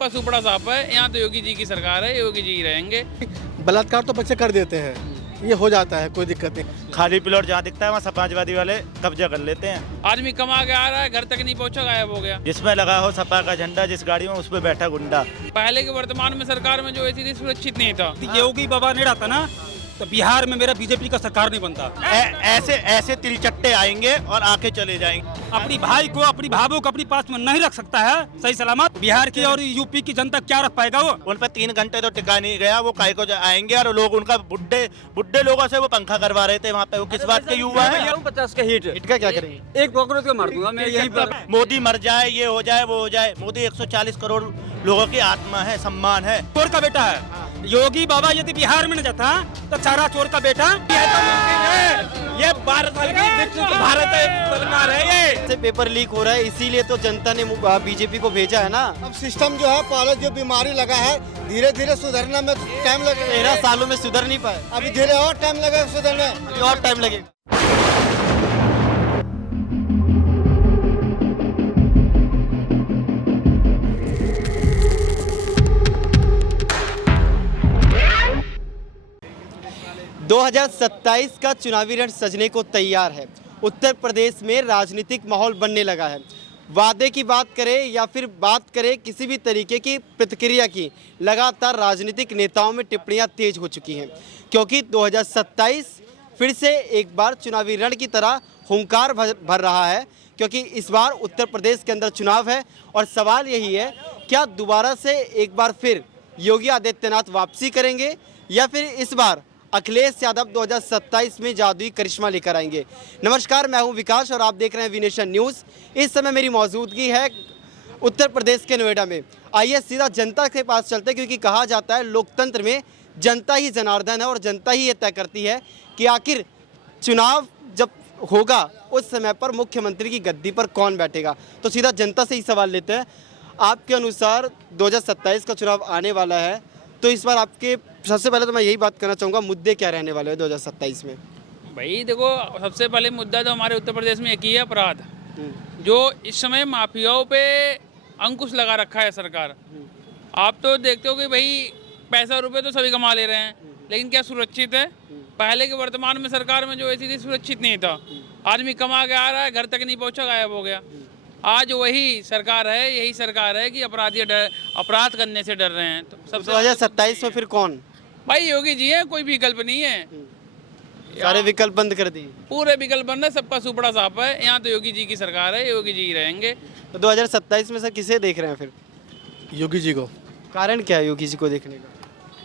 सबका सुपड़ा साफ है। यहाँ तो योगी जी की सरकार है, योगी जी ही रहेंगे। बलात्कार तो बच्चे कर देते हैं, ये हो जाता है, कोई दिक्कत नहीं। खाली प्लॉट जहाँ दिखता है वहाँ समाजवादी वाले कब्जा कर लेते हैं। आदमी कमा के आ रहा है, घर तक नहीं पहुंचा, गायब हो गया। जिसमें लगा हो सपा का झंडा, जिस गाड़ी में उस पर बैठा गुंडा। पहले के वर्तमान में सरकार में जो ऐसी थी सुरक्षित नहीं था। योगी बाबा नहीं रहता ना तो बिहार में मेरा बीजेपी का सरकार नहीं बनता। ऐसे ऐसे तिलचट्टे आएंगे और आके चले जाएंगे। अपनी भाई को, अपनी भाभो को अपनी पास में नहीं रख सकता है सही सलामत। बिहार की और यूपी की जनता क्या रख पाएगा वो? उन पर 3 घंटे तो टिका नहीं गया, वो काय को आएंगे और लोग उनका बुढ़े लोगों से वो पंखा करवा रहे थे वहाँ पे। वो किस बात के युवा है? 50 का हिट का क्या करेंगे? एक कॉकरोच को मार दूंगा मैं यहीं पर। मोदी मर जाए, ये हो जाए, वो हो जाए। मोदी 140 करोड़ लोगों की आत्मा है, सम्मान है। चोर का बेटा है योगी बाबा। यदि बिहार में न जाता तो चारा चोर का बेटा ये भारत सरकार है। से पेपर लीक हो रहा है, इसीलिए तो जनता ने बीजेपी को भेजा है ना। अब सिस्टम जो है, पहले जो बीमारी लगा है, धीरे धीरे सुधरने में टाइम लगेगा। 13 सालों में सुधर नहीं पाए, अभी धीरे और टाइम लगेगा सुधरने, अभी और टाइम लगेगा। दो 2027 का चुनावी रण सजने को तैयार है। उत्तर प्रदेश में राजनीतिक माहौल बनने लगा है। वादे की बात करें या फिर बात करें किसी भी तरीके की प्रतिक्रिया की, लगातार राजनीतिक नेताओं में टिप्पणियां तेज हो चुकी हैं, क्योंकि 2027 फिर से एक बार चुनावी रण की तरह हुंकार भर रहा है। क्योंकि इस बार उत्तर प्रदेश के अंदर चुनाव है और सवाल यही है, क्या दोबारा से एक बार फिर योगी आदित्यनाथ वापसी करेंगे या फिर इस बार अखिलेश यादव 2027 में जादुई करिश्मा लेकर आएंगे। नमस्कार, मैं हूं विकास और आप देख रहे हैं वी नेशन न्यूज़। इस समय मेरी मौजूदगी है उत्तर प्रदेश के नोएडा में। आइए सीधा जनता के पास चलते हैं, क्योंकि कहा जाता है लोकतंत्र में जनता ही जनार्दन है और जनता ही ये तय करती है कि आखिर चुनाव जब होगा उस समय पर मुख्यमंत्री की गद्दी पर कौन बैठेगा। तो सीधा जनता से ही सवाल लेते हैं, आपके अनुसार 2027 का चुनाव आने वाला है, तो इस बार आपके सबसे पहले तो मैं यही बात करना चाहूँगा, मुद्दे क्या रहने वाले हैं 2027 में? भाई देखो, सबसे पहले मुद्दा तो हमारे उत्तर प्रदेश में एक ही है, अपराध। जो इस समय माफियाओं पे अंकुश लगा रखा है सरकार। आप तो देखते हो कि भाई पैसा रुपए तो सभी कमा ले रहे हैं, लेकिन क्या सुरक्षित है? पहले के वर्तमान में सरकार में जो ऐसी थी सुरक्षित नहीं था। आदमी कमा के आ रहा है, घर तक नहीं पहुंचा, गायब हो गया। आज वही सरकार है, यही सरकार है कि अपराधी अपराध करने से डर रहे हैं। तो सबसे 2027 में फिर कौन? भाई योगी जी है, कोई विकल्प नहीं है। सारे विकल्प बंद कर दिए, पूरे विकल्प बंद है, सबका सुपड़ा साफ है। यहाँ तो योगी जी की सरकार है, योगी जी ही रहेंगे। तो 2027 में सर किसे देख रहे हैं फिर? योगी जी को। कारण क्या है योगी जी को देखने का?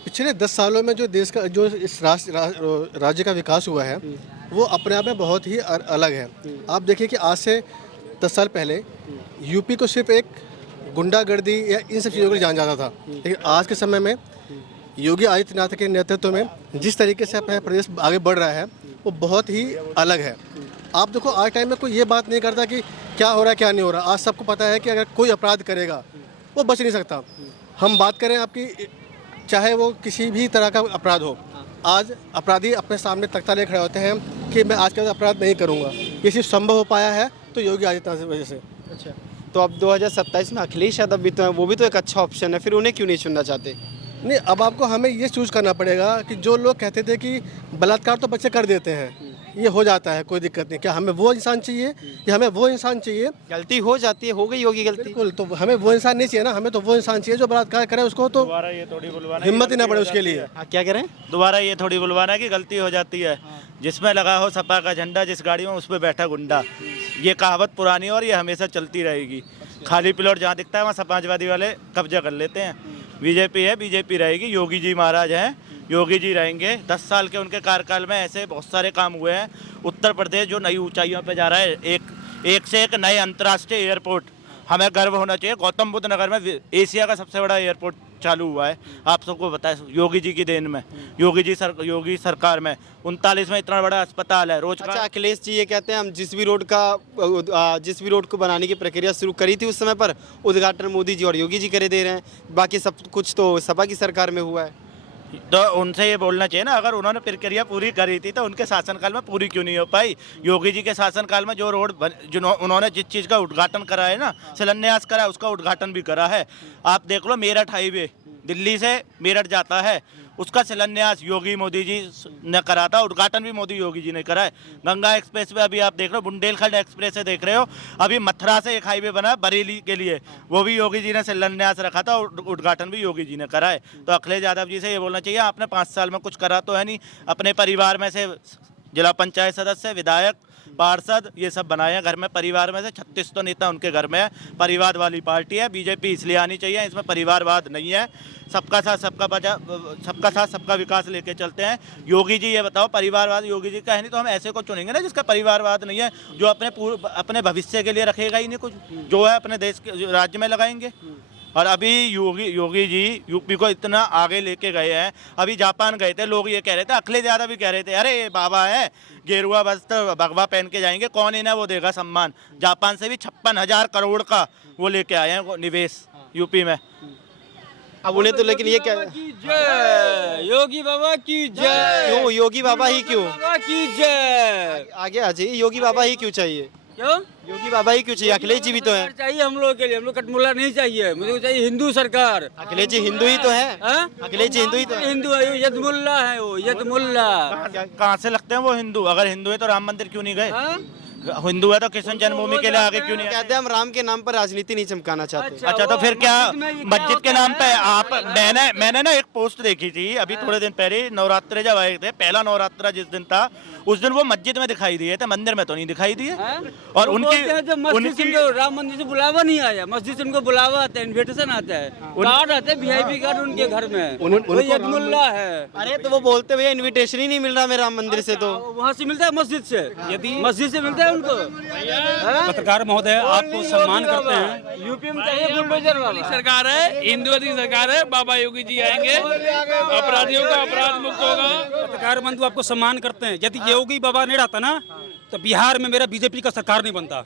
पिछले 10 सालों में जो देश का, जो इस राज्य का विकास हुआ है, वो अपने आप में बहुत ही अलग है। आप देखिए कि आज से 10 साल पहले यूपी को सिर्फ एक गुंडागर्दी या इन सब चीज़ों को जाना जाता था, लेकिन आज के समय में योगी आदित्यनाथ के नेतृत्व में जिस तरीके से अपना प्रदेश आगे बढ़ रहा है, वो बहुत ही अलग है। आप देखो, आज टाइम में कोई ये बात नहीं करता कि क्या हो रहा है क्या नहीं हो रहा। आज सबको पता है कि अगर कोई अपराध करेगा वो बच नहीं सकता। हम बात करें आपकी, चाहे वो किसी भी तरह का अपराध हो, आज अपराधी अपने सामने तख्ता ले खड़े होते हैं कि मैं आज का अपराध नहीं करूँगा। ये सिर्फ संभव हो पाया है तो योगी आदित्यनाथ की वजह से। अच्छा, तो अब 2027 में अखिलेश यादव भी तो है, वो भी तो एक अच्छा ऑप्शन है, फिर उन्हें क्यों नहीं चुनना चाहते? नहीं, अब आपको हमें ये चूज़ करना पड़ेगा कि जो लोग कहते थे कि बलात्कार तो बच्चे कर देते हैं, ये हो जाता है, कोई दिक्कत नहीं, क्या हमें वो इंसान चाहिए या हमें वो इंसान चाहिए? गलती हो जाती है, हो गई होगी गलती। बिल्कुल, तो हमें वो इंसान नहीं चाहिए ना, हमें तो वो इंसान चाहिए जो बलात्कार करे, उसको तो दोबारा ये थोड़ी बुलवाना, हिम्मत ही ना पड़े उसके लिए। हाँ, क्या करें? दोबारा ये थोड़ी बुलवाना है कि गलती हो जाती है। जिसमें लगा हो सपा का झंडा, जिस गाड़ी में उस पर बैठा गुंडा। ये कहावत पुरानी है और ये हमेशा चलती रहेगी। खाली प्लॉट जहाँ दिखता है वहाँ समाजवादी वाले कब्जा कर लेते हैं। बीजेपी है, बीजेपी रहेगी, योगी जी महाराज हैं, योगी जी रहेंगे। 10 साल के उनके कार्यकाल में ऐसे बहुत सारे काम हुए हैं। उत्तर प्रदेश जो नई ऊंचाइयों पे जा रहा है, एक से एक नए अंतर्राष्ट्रीय एयरपोर्ट, हमें गर्व होना चाहिए। गौतम बुद्ध नगर में एशिया का सबसे बड़ा एयरपोर्ट चालू हुआ है, आप सबको पता है, योगी जी की देन में, योगी सरकार में। 39 में इतना बड़ा अस्पताल है, रोजगार। अच्छा, अखिलेश जी ये कहते हैं हम जिस भी रोड को बनाने की प्रक्रिया शुरू करी थी उस समय पर उद्घाटन मोदी जी और योगी जी करे दे रहे हैं, बाकी सब कुछ तो सपा की सरकार में हुआ है। तो उनसे ये बोलना चाहिए ना, अगर उन्होंने प्रक्रिया पूरी करी थी तो उनके शासनकाल में पूरी क्यों नहीं हो पाई। योगी जी के शासनकाल में जो रोड उन्होंने जिस चीज़ का उद्घाटन करा है ना, शिलान्यास करा है, उसका उद्घाटन भी करा है। आप देख लो मेरठ हाईवे दिल्ली से मेरठ जाता है, उसका शिलान्यास योगी मोदी जी ने करा था, उद्घाटन भी मोदी योगी जी ने करा है। गंगा एक्सप्रेस पे अभी आप देख रहे हो, बुंदेलखंड एक्सप्रेस से देख रहे हो, अभी मथुरा से एक हाईवे बना बरेली के लिए, वो भी योगी जी ने शिलान्यास रखा था और उद्घाटन भी योगी जी ने करा है। तो अखिलेश यादव जी से ये बोलना चाहिए, आपने 5 साल में कुछ करा तो है नहीं, अपने परिवार में से जिला पंचायत सदस्य, विधायक, पार्षद ये सब बनाए हैं घर में, परिवार में से 36 तो नेता उनके घर में है। परिवारवाद वाली पार्टी है बीजेपी, इसलिए आनी चाहिए, इसमें परिवारवाद नहीं है। सबका साथ सबका विकास लेके चलते हैं। योगी जी ये बताओ, परिवारवाद योगी जी का है नहीं तो हम ऐसे को चुनेंगे ना जिसका परिवारवाद नहीं है, जो अपने भविष्य के लिए रखेगा ही नहीं कुछ, जो है अपने देश के राज्य में लगाएंगे। और अभी योगी जी यूपी को इतना आगे लेके गए हैं। अभी जापान गए थे, लोग ये कह रहे थे, अखिलेश यादव भी कह रहे थे, अरे ये बाबा है गेरुआ वस्त्र भगवा पहन के जाएंगे, कौन इन्हें वो देगा सम्मान। जापान से भी 56,000 करोड़ का वो लेके आए हैं निवेश यूपी में। अब उन्हें तो लेकिन ये क्या, योगी बाबा की जय, क्यों योगी बाबा ही क्यों? बाबा की जय। आगे आ जाइए, योगी बाबा ही क्यों चाहिए? क्यों योगी बाबा ही क्यों चाहिए? अखिलेश जी भी तो है। चाहिए हम लोग के लिए, हम लोग कटमुल्ला नहीं चाहिए, मुझे को चाहिए हिंदू सरकार। अखिलेश जी हिंदू ही तो है। हाँ? अखिलेश जी हिंदू ही तो है। हिंदू है, यदमुल्ला है वो, यदमुल्ला। कहाँ से लगते हैं वो हिंदू? अगर हिंदू है तो राम मंदिर क्यों नहीं गए? हाँ? हिंदू है तो कृष्ण जन्मभूमि के लिए आगे क्यों नहीं आए? कहते हैं हम राम के नाम पर राजनीति नहीं चमकाना चाहते। अच्छा तो फिर क्या मस्जिद के नाम पे आप, मैंने ना एक पोस्ट देखी थी अभी थोड़े दिन पहले, नवरात्रे जब आए थे, पहला नवरात्रा जिस दिन था उस दिन वो मस्जिद में दिखाई दिए थे, मंदिर में तो नहीं दिखाई दिए। और उनकी राम मंदिर से बुलावा नहीं आया, मस्जिद से उनको बुलावा आता है, इन्विटेशन आता है, कार्ड आते हैं, VIP कार्ड उनके घर में, वो यदमुल्ला है। अरे तो वो बोलते भैया इनविटेशन ही नहीं मिल रहा मैं राम मंदिर से, तो वहाँ से मिलता है मस्जिद से, यदि मस्जिद से मिलता है उनको। पत्रकार महोदय आपको सम्मान करते हैं। यूपी में चाहिए बुलडोजर वाली सरकार है, हिंदुत्व की सरकार है, बाबा योगी जी आएंगे, अपराधियों का अपराध मुक्त होगा। पत्रकार बंधु आपको सम्मान करते हैं। यदि योगी बाबा नहीं रहता ना तो बिहार में मेरा बीजेपी का सरकार नहीं बनता।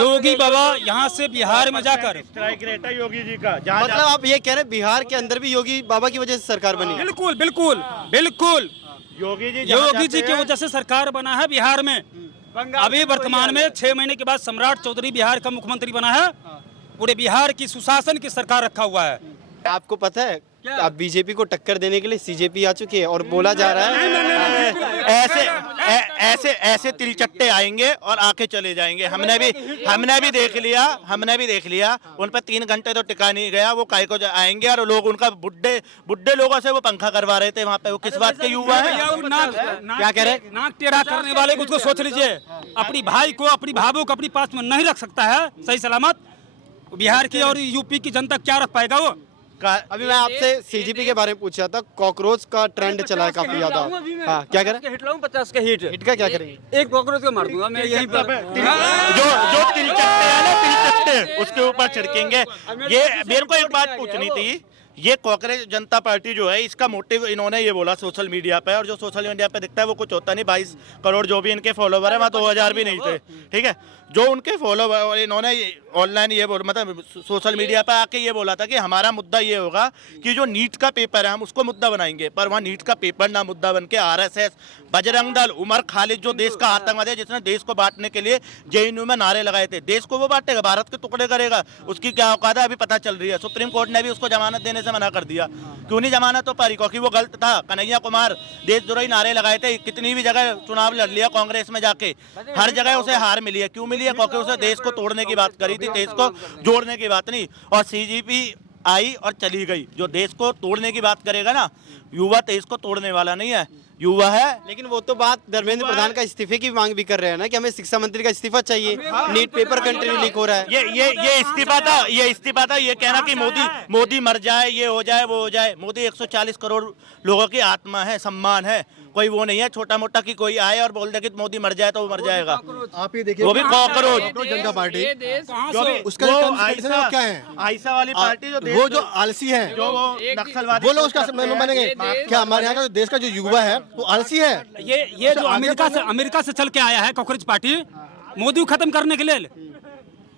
योगी बाबा यहाँ से बिहार में जाकर स्ट्राइक रेट है योगी जी का। मतलब आप ये कह रहे हैं बिहार के अंदर भी योगी बाबा की वजह से सरकार बनी? बिल्कुल बिल्कुल बिल्कुल योगी जी की वजह से सरकार बना है बिहार में। अभी वर्तमान में 6 महीने के बाद सम्राट चौधरी बिहार का मुख्यमंत्री बना है। पूरे बिहार की सुशासन की सरकार रखा हुआ है। आपको पता है आप बीजेपी को टक्कर देने के लिए सीजेपी आ चुकी है और बोला जा रहा है ऐसे तिलचट्टे आएंगे और आके चले जाएंगे। हमने भी देख लिया उन पर 3 घंटे तो टिका नहीं गया, वो काय को आएंगे और लोग उनका बुड्ढे लोगों से वो पंखा करवा रहे थे वहाँ पे। वो किस बात के युवा है? क्या कह रहे हैं? नाक टेढ़ा करने वाले को सोच लीजिए, अपनी भाई को अपनी भाभू को अपनी पास में नहीं रख सकता है सही सलामत। बिहार की और यूपी की जनता क्या रख पाएगा वो? अभी मैं आपसे सीजीपी के बारे में पूछ रहा था, कॉकरोच का ट्रेंड चला है काफी ज्यादा। हाँ क्या करें? हिट लाऊं 50 का हिट का क्या करेंगे? एक कॉकरोच को मार दूंगा मैं यहीं पर। जो तिलचट्टे है ना, तिलचट्टे उसके ऊपर छिड़केंगे। ये मेरे को एक बात पूछनी थी, ये कांग्रेस जनता पार्टी जो है इसका मोटिव इन्होंने ये बोला सोशल मीडिया पे, और जो सोशल मीडिया पे दिखता है वो कुछ होता नहीं। 22 करोड़ जो भी इनके फॉलोवर है वहाँ 2000 भी नहीं थे, ठीक है। जो उनके फॉलोवर, इन्होंने ऑनलाइन ये बोल, मतलब सोशल मीडिया पे आके ये बोला था कि हमारा मुद्दा ये होगा कि जो नीट का पेपर है हम उसको मुद्दा बनाएंगे। पर वहाँ नीट का पेपर ना मुद्दा बन के RSS, बजरंग दल, उमर खालिद जो देश का आतंकवादी है, जिसने देश को बांटने के लिए JNU में नारे लगाए थे, देश को वो बांटेगा, भारत के टुकड़े करेगा, उसकी क्या औकात है अभी पता चल रही है। सुप्रीम कोर्ट ने भी उसको जमानत देने से मना कर दिया। क्यों नहीं जमानत हो पा रही? क्योंकि वो गलत था। कन्हैया कुमार देशद्रोही नारे लगाए थे, कितनी भी जगह चुनाव लड़ लिया कांग्रेस में जाके, हर जगह उसे हार मिली है। क्यों मिली है? क्योंकि उसे देश को तोड़ने की बात करी थी, देश को जोड़ने की बात नहीं। और CGP आई और चली गई। जो देश को तोड़ने की बात करेगा ना, युवा देश को तोड़ने वाला नहीं है, युवा है। लेकिन वो तो बात धर्मेंद्र प्रधान का इस्तीफे की मांग भी कर रहे हैं ना कि हमें शिक्षा मंत्री का इस्तीफा चाहिए, नीट पेपर कंटिन्यू लीक हो रहा है। ये इस्तीफा था, ये कहना कि मोदी मर जाए, ये हो जाए, वो हो जाए। मोदी 140 करोड़ लोगों की आत्मा है, सम्मान है, कोई वो नहीं है छोटा मोटा कि कोई आए और बोल दे कि मोदी मर जाए तो वो मर जाएगा। आप ये देखिए, वो भी कॉकरोच जनता पार्टी जो भी उसका क्या है? आयसा वाली पार्टी वो जो आलसी है, जो वो नक्सलवादी, वो लोग उसका बनेंगे क्या? हमारे यहाँ का देश का जो युवा है वो आलसी है। ये जो अमेरिका से चल के आया है कॉकरोच पार्टी, मोदी को खत्म करने के लिए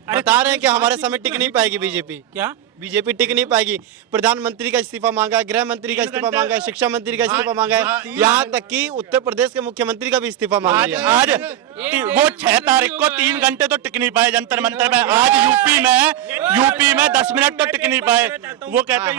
बता रहे हैं कि हमारे समय टिक नहीं पाएगी बीजेपी। क्या बीजेपी टिक नहीं पाएगी। प्रधानमंत्री का इस्तीफा मांगा है, गृह मंत्री का इस्तीफा मांगा है, शिक्षा मंत्री का इस्तीफा मांगा है, यहाँ तक कि उत्तर प्रदेश के मुख्यमंत्री का भी इस्तीफा मांगा है। आज वो 6 तारीख को 3 घंटे तो टिक नहीं पाए जंतर मंतर में। आज यूपी में 10 मिनट तो टिक नहीं पाए। वो कहते हैं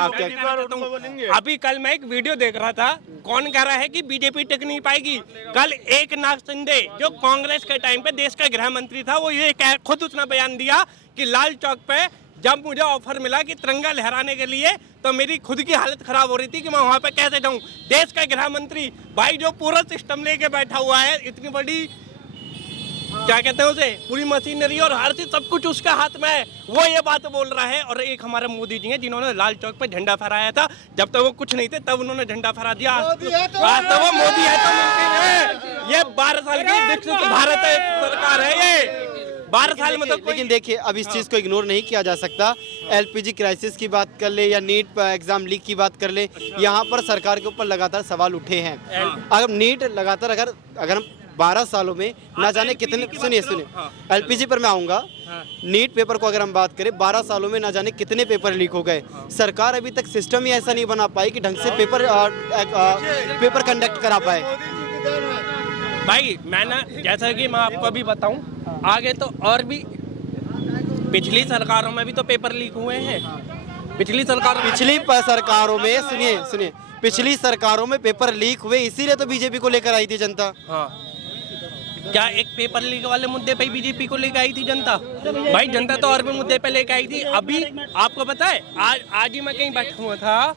अभी कल मैं एक वीडियो देख रहा था, कौन कह रहा है कि बीजेपी टिक नहीं पाएगी। कल एकनाथ शिंदे जो कांग्रेस के टाइम पे देश का गृह मंत्री था, वो ये खुद उसने बयान दिया कि लाल चौक पे जब मुझे ऑफर मिला कि तिरंगा लहराने के लिए, तो मेरी खुद की हालत खराब हो रही थी कि मैं वहां पे कैसे जाऊं। देश का गृह मंत्री भाई जो पूरा सिस्टम लेके बैठा हुआ है, इतनी बड़ी क्या कहते हैं उसे, पूरी मशीनरी और हर चीज सब कुछ उसके हाथ में है, वो ये बात बोल रहा है। और एक हमारे मोदी जी हैं जिन्होंने लाल चौक पे झंडा फहराया था, जब तक वो कुछ नहीं थे तब उन्होंने झंडा फहरा दिया। आज तो वो मोदी है तो मुमकिन है। ये 12 साल की विकसित भारत सरकार है ये 12 साल में तो लेकिन देखिए अब इस चीज़ को इग्नोर नहीं किया जा सकता। एलपीजी क्राइसिस की बात कर ले या नीट एग्जाम लीक की बात कर ले, यहाँ पर सरकार के ऊपर लगातार सवाल उठे हैं। अगर नीट लगातार अगर हम 12 सालों में ना जाने कितने, सुनिए एलपीजी पर मैं आऊँगा, नीट पेपर को अगर हम बात करें 12 सालों में ना जाने कितने पेपर लीक हो गए। सरकार अभी तक सिस्टम ही ऐसा नहीं बना पाई कि ढंग से पेपर कंडक्ट करा पाए। भाई मैं ना, जैसा कि मैं आपको अभी बताऊं, आगे तो और भी पिछली सरकारों में भी तो पेपर लीक हुए हैं। पिछली सरकारों में सुनिए पिछली सरकारों में पेपर लीक हुए, इसीलिए तो बीजेपी को लेकर आई थी जनता। हाँ, क्या एक पेपर लीक वाले मुद्दे पे बीजेपी को लेकर आई थी जनता? भाई जनता तो और भी मुद्दे पे लेकर आई थी। अभी आपको पता है, आज ही मैं कहीं बैठा हुआ था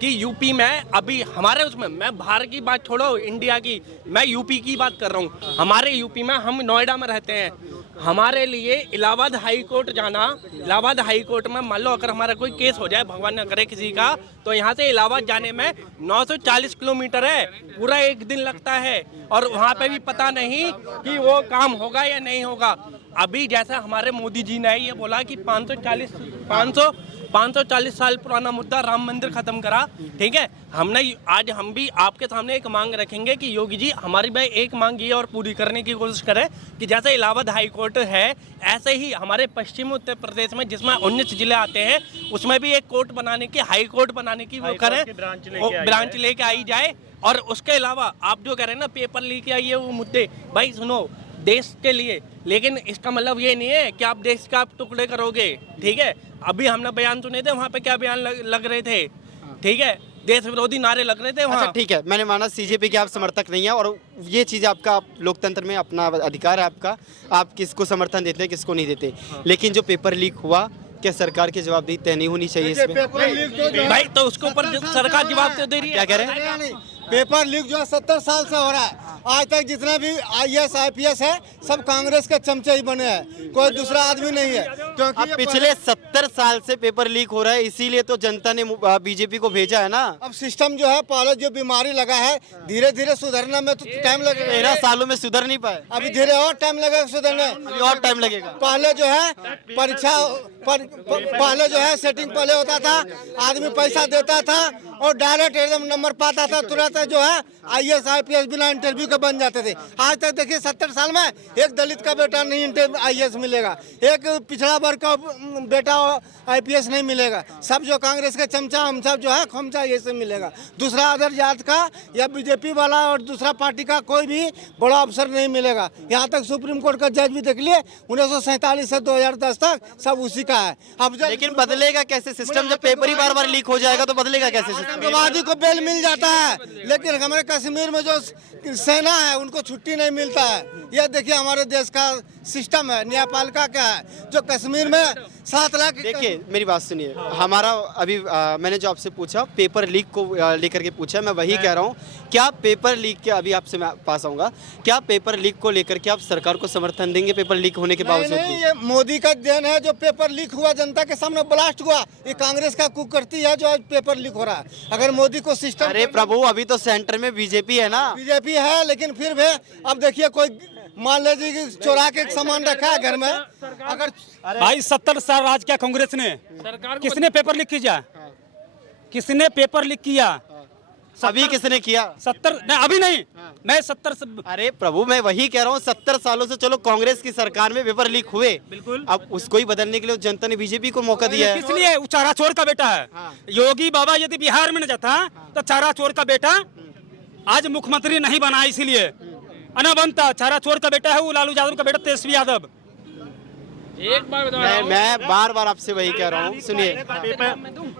कि यूपी में अभी हमारे उसमें, मैं बाहर की बात छोड़ो इंडिया की, मैं यूपी की बात कर रहा हूँ। हमारे यूपी में, हम नोएडा में रहते हैं, हमारे लिए इलाहाबाद हाई कोर्ट जाना, इलाहाबाद हाई कोर्ट में मान लो अगर हमारा कोई केस हो जाए, भगवान न करे किसी का, तो यहाँ से इलाहाबाद जाने में 940 किलोमीटर है, पूरा 1 दिन लगता है। और वहाँ पे भी पता नहीं कि वो काम होगा या नहीं होगा। अभी जैसा हमारे मोदी जी ने ये बोला कि 540 साल पुराना मुद्दा राम मंदिर खत्म करा, ठीक है। हमने आज हम भी आपके सामने एक मांग रखेंगे कि योगी जी हमारी भाई एक मांग ये और पूरी करने की कोशिश करें कि जैसे इलाहाबाद हाई कोर्ट है, ऐसे ही हमारे पश्चिम उत्तर प्रदेश में जिसमें 19 जिले आते हैं, उसमें भी एक कोर्ट बनाने की, हाई कोर्ट बनाने की वो करें, ब्रांच लेके आई जाए। और उसके अलावा आप जो कह रहे हैं ना पेपर लीक या ये वो मुद्दे, भाई सुनो, देश के लिए, लेकिन इसका मतलब ये नहीं है कि आप देश का टुकड़े करोगे, ठीक है। अभी हमने बयान सुने थे, वहाँ पे क्या बयान लग रहे थे, ठीक है, देश विरोधी नारे लग रहे थे वहाँ। अच्छा ठीक है, मैंने माना सीजेपी के आप समर्थक नहीं है और ये चीज़ आपका लोकतंत्र में अपना अधिकार है आपका, आप किसको समर्थन देते हैं किसको नहीं देते। लेकिन जो पेपर लीक हुआ, क्या सरकार की जवाबदेही तय नहीं होनी चाहिए इसमें? भाई तो उसके ऊपर सरकार जवाब तो दे रही है। क्या कह रहे हैं? पेपर लीक जो है 70 साल से हो रहा है, आज तक जितना भी IAS IPS है सब कांग्रेस के चमचे ही बने हैं, कोई दूसरा आदमी नहीं है। क्योंकि अब पिछले 70 साल से पेपर लीक हो रहा है, इसीलिए तो जनता ने बीजेपी को भेजा है ना। अब सिस्टम जो है, पहले जो बीमारी लगा है, धीरे धीरे सुधरने में तो टाइम लगेगा। 13 सालों में सुधर नहीं पाए, अभी धीरे और टाइम लगेगा सुधरने, अभी और टाइम लगेगा। पहले जो है परीक्षा पहले जो है सेटिंग पहले होता था, आदमी पैसा देता था और डायरेक्ट एकदम नंबर पाता था, तुरंत जो है IAS IPS बिना इंटरव्यू के बन जाते थे। आज तक देखिए 70 साल में एक दलित का बेटा नहीं IAS मिलेगा, एक पिछड़ा वर्ग का बेटा IPS नहीं मिलेगा। सब जो कांग्रेस के चमचा हम सब जो है खमचा ये सब मिलेगा। दूसरा अदर जात का या बीजेपी वाला और दूसरा पार्टी का कोई भी बड़ा अफसर नहीं मिलेगा। यहाँ तक सुप्रीम कोर्ट का जज भी देख लिए, 1947 से 2010 तक सब उसी का है। अब लेकिन बदलेगा कैसे सिस्टम? जब पेपर ही बार बार लीक हो जाएगा तो बदलेगा कैसे सिस्टम? आतंकवादी को बेल मिल जाता है, लेकिन हमारे कश्मीर में जो सेना है उनको छुट्टी नहीं मिलता है। यह देखिए हमारे देश का सिस्टम है, न्यायपालिका क्या है, जो कश्मीर में 7 लाख। देखिए मेरी बात सुनिए, हमारा अभी मैंने जो आपसे पूछा पेपर लीक को लेकर के पूछा, मैं वही कह रहा हूँ, क्या पेपर लीक के, अभी आपसे मैं पास आऊँगा, क्या पेपर लीक को लेकर के आप सरकार को समर्थन देंगे पेपर लीक होने के बावजूद? नहीं, ये मोदी का देन है जो पेपर लीक हुआ, जनता के सामने ब्लास्ट हुआ। ये कांग्रेस का कुकर्ती है जो आज पेपर लीक हो रहा है। अगर मोदी को सिस्टम, अरे प्रभु अभी तो सेंटर में बीजेपी है ना। बीजेपी है, लेकिन फिर भी अब देखिए कोई मान लीजिए कि चोरा के सामान रखा है घर में, अगर भाई 70 साल राज किया कांग्रेस ने, किसने पेपर लीक किया? किसने पेपर लीक किया? अभी किसने किया? 70 नहीं, अभी नहीं, मैं 70 से अरे प्रभु, मैं वही कह रहा हूँ, 70 सालों से चलो कांग्रेस की सरकार में पेपर लीक हुए, बिल्कुल। अब उसको ही बदलने के लिए जनता ने बीजेपी को मौका दिया है। किस लिए? वो चारा चोर का बेटा है। योगी बाबा यदि बिहार में न जाता तो चारा चोर का बेटा आज मुख्यमंत्री नहीं बना, इसीलिए अना बनता। चारा चोर का बेटा है वो, लालू यादव का बेटा तेजस्वी यादव। एक बार बता रहा हूँ, मैं बार बार आपसे वही कह रहा हूँ, सुनिए।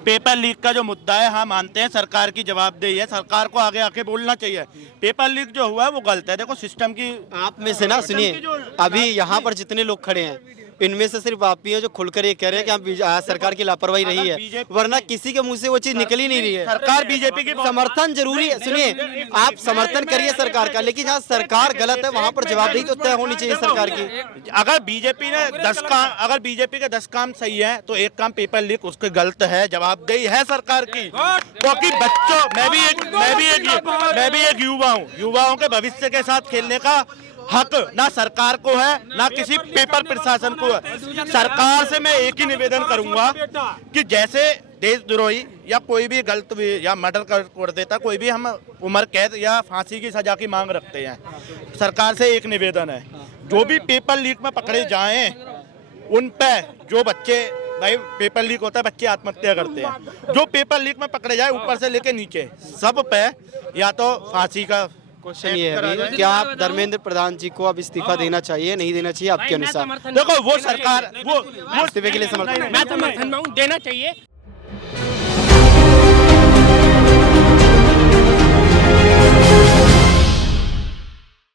पेपर लीक का जो मुद्दा है, हम मानते हैं सरकार की जवाबदेही है, सरकार को आगे आके बोलना चाहिए। पेपर लीक जो हुआ है वो गलत है। देखो सिस्टम की, आप में से ना सुनिए, अभी यहाँ पर जितने लोग खड़े हैं इनमें से सिर्फ आप ही हैं जो खुलकर ये कह रहे हैं कि सरकार की लापरवाही रही है, वरना किसी के मुंह से वो चीज निकल ही नहीं रही है। सरकार बीजेपी की समर्थन जरूरी है, सुनिए, आप समर्थन करिए सरकार का, लेकिन जहाँ सरकार गलत है वहाँ पर जवाबदेही तो तय होनी चाहिए सरकार की। अगर बीजेपी ने 10 काम, अगर बीजेपी के 10 काम सही है तो एक काम पेपर लीक उसके गलत है, जवाबदेही है सरकार की। क्योंकि बच्चों, मैं भी एक युवा हूँ, युवाओं के भविष्य के साथ खेलने का हक ना सरकार को है ना किसी पेपर प्रशासन को है। सरकार से मैं एक ही निवेदन करूंगा कि जैसे देशद्रोही या कोई भी गलत या मर्डर कर देता कोई भी, हम उम्र कैद या फांसी की सजा की मांग रखते हैं। सरकार से एक निवेदन है, जो भी पेपर लीक में पकड़े जाएं उन पे, जो बच्चे, भाई पेपर लीक होता है बच्चे आत्महत्या करते हैं, जो पेपर लीक में पकड़े जाए ऊपर से लेके नीचे सब पे या तो फांसी का। क्वेश्चन ये है अभी, क्या आप धर्मेंद्र प्रधान जी को अब इस्तीफा देना चाहिए, नहीं देना चाहिए आपके अनुसार? देखो वो सरकार, वो इस्तीफे के लिए समर्थन मैं समर्थन में हूँ, देना चाहिए।